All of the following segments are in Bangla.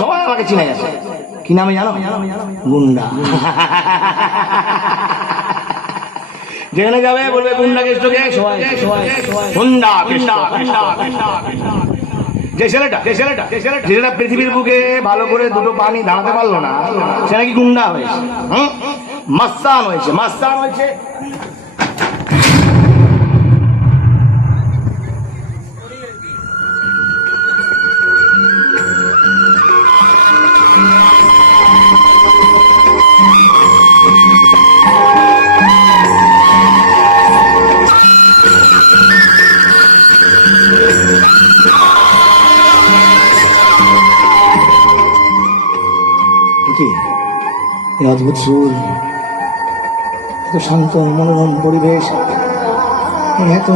সবাই চিনে গেছে। যেখানে যাবে বলবে গুন্ডা কেষ্টকে, সবাই গুন্ডা গুন্ডা যে ছেলেটা যে ছেলেটা যে ছেলেটা ছেলেটা পৃথিবীর বুকে ভালো করে দুটো পানি দাঁড়াতে পারল না, সে নাকি গুন্ডা হয়েছে মাস্তান হয়েছে মাস্তান হয়েছে। কি? এই অদ্ভুত সুর, এত শান্ত, মনোরম পরিবেশ এত আ-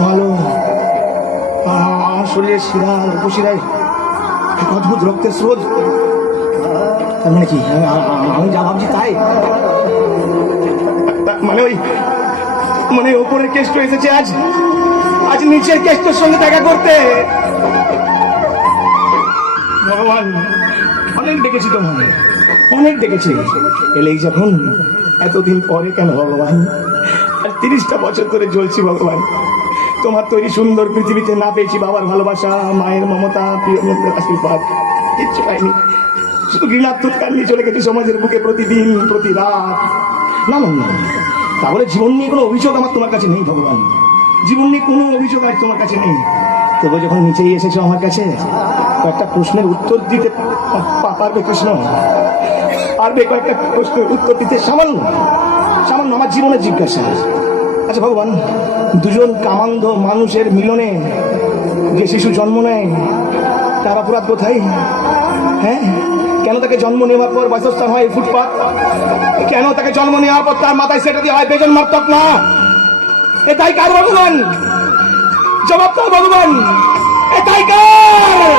আমার শরীরের শিরা উপশিরায় এক অদ্ভুত রক্তের স্রোত। তার মানে কি? আমি- যা ভাবছি তাই? মানে ওই মানে ওপরের কেষ্ট এসেছে আজ। আজ নিচের কেষ্টর সঙ্গে দেখা করতে। ভগবান। অনেক ডেকেছি তোমার অনেক ডেকেছি এলেই যখন, এতদিন পরে কেন ভগবান? আর তিরিশটা বছর ধরে চলছি ভগবান। তোমার তৈরি সুন্দর পৃথিবীতে না পেয়েছি বাবার ভালোবাসা, মায়ের মমতা, প্রিয় মুখের আশীর্বাদ। কিচ্ছু পাইনি। শুধু ঘৃণাত্মক কার নিয়ে চলে গেছি সমাজের বুকে প্রতিদিন, প্রতি রাত। না না না তা বলে জীবন নিয়ে কোনো অভিযোগ আমার তোমার কাছে নেই ভগবান। জীবন নিয়ে কোনো অভিযোগ আজ তোমার কাছে নেই। তবু যখন নিচেই এসেছ আমার কাছে, কয়েকটা প্রশ্নের উত্তর দিতে পারবে কৃষ্ণ। পারবে কয়েকটা প্রশ্নের উত্তর দিতে সামান্য সামান্য আমার জীবনের জিজ্ঞাসা। আচ্ছা ভগবান, দুজন কামান্ধ মানুষের মিলনে যে শিশু জন্ম নেয়, তার অপরাধ কোথায়? হ্যাঁ? কেন তাকে জন্ম নেওয়ার পর বাসস্থান হয় ফুটপাত? কেন তাকে জন্ম নেওয়ার পর তার মাথায় সেটা দিয়ে হয় বেজন মারতক না? এ তাই কার ভগবান? জবাব দাও ভগবান। এ তাই কার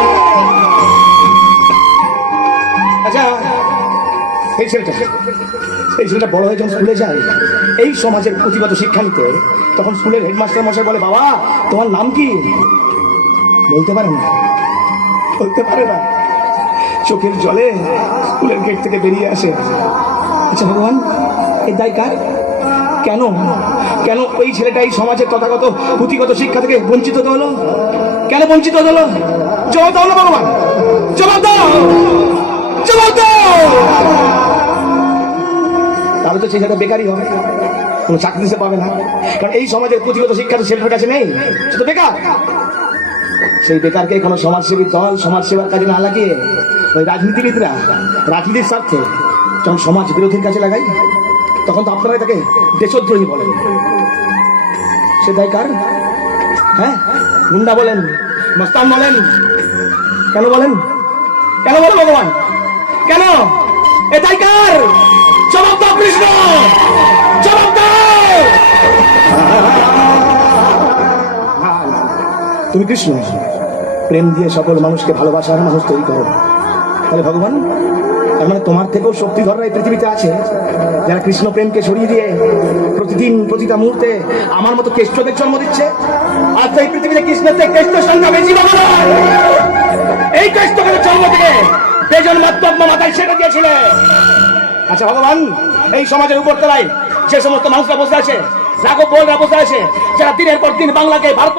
আচ্ছা এই ছেলেটা এই ছেলেটা বড় হয়ে যখন স্কুলে যায়, এই সমাজের প্রতিগত শিক্ষা নিতে তখন স্কুলের হেডমাস্টার মশাই বলে, বাবা, তোমার নাম কি? বলতে পারে না। বলতে পারে না। চোখের জলে স্কুলের গেট থেকে বেরিয়ে আসে। আচ্ছা ভগবান, এই দায় কার কেন? কেন ওই ছেলেটা এই সমাজের তথাগত, পুঁথিগত শিক্ষা থেকে বঞ্চিত হলো? কেন বঞ্চিত হলো? জবাব দাও না ভগবান। জবাব দাও। জবাব দাও। তাহলে তো সেই ছেলেটা বেকারই হবে। কোনো চাকরি সে পাবে না। কারণ এই সমাজের পুঁথিগত শিক্ষা তো ছেলেটার কাছে নেই। সে তো বেকার। সেই বেকারকে কোনো সমাজসেবী দল, সমাজসেবার কাজে না লাগিয়ে ওই রাজনীতিবিদরা, রাজনীতির স্বার্থে যখন সমাজ বিরোধীর কাছে লাগাই তখন তো আপনারাই তাকে দেশদ্রোহী বলেন। সে দায় কার? হ্যাঁ? গুন্ডা বলেন, মস্তান বলেন। কেন বলেন? কেন বলেন ভগবান? কেন? এ দায় কার? জবাব দাও কৃষ্ণ! জবাব দাও! তুমি কৃষ্ণ, প্রেম দিয়ে সকল মানুষকে ভালোবাসার মানুষ তৈরি করো। তাহলে ভগবান তার মানে তোমার থেকেও শক্তিধররা এই পৃথিবীতে আছে, যারা কৃষ্ণ প্রেমকে সরিয়ে দিয়ে প্রতিদিন, প্রতিটা মুহূর্তে আমার মতো কেষ্টদের জন্ম দিচ্ছে তো এই পৃথিবীতে কৃষ্ণের থেকে কেষ্টর সংখ্যা বেশি। এই কেষ্টকে জন্ম দিয়ে বেজন মাত্মা মাথায় সেটা দিয়েছিলে আচ্ছা ভগবান, এই সমাজের উপর তলায় যে সমস্ত মানুষরা বসে আছে, রাঘব বলরা বসে আছে, যারা দিনের পর দিন বাংলাকে ভারত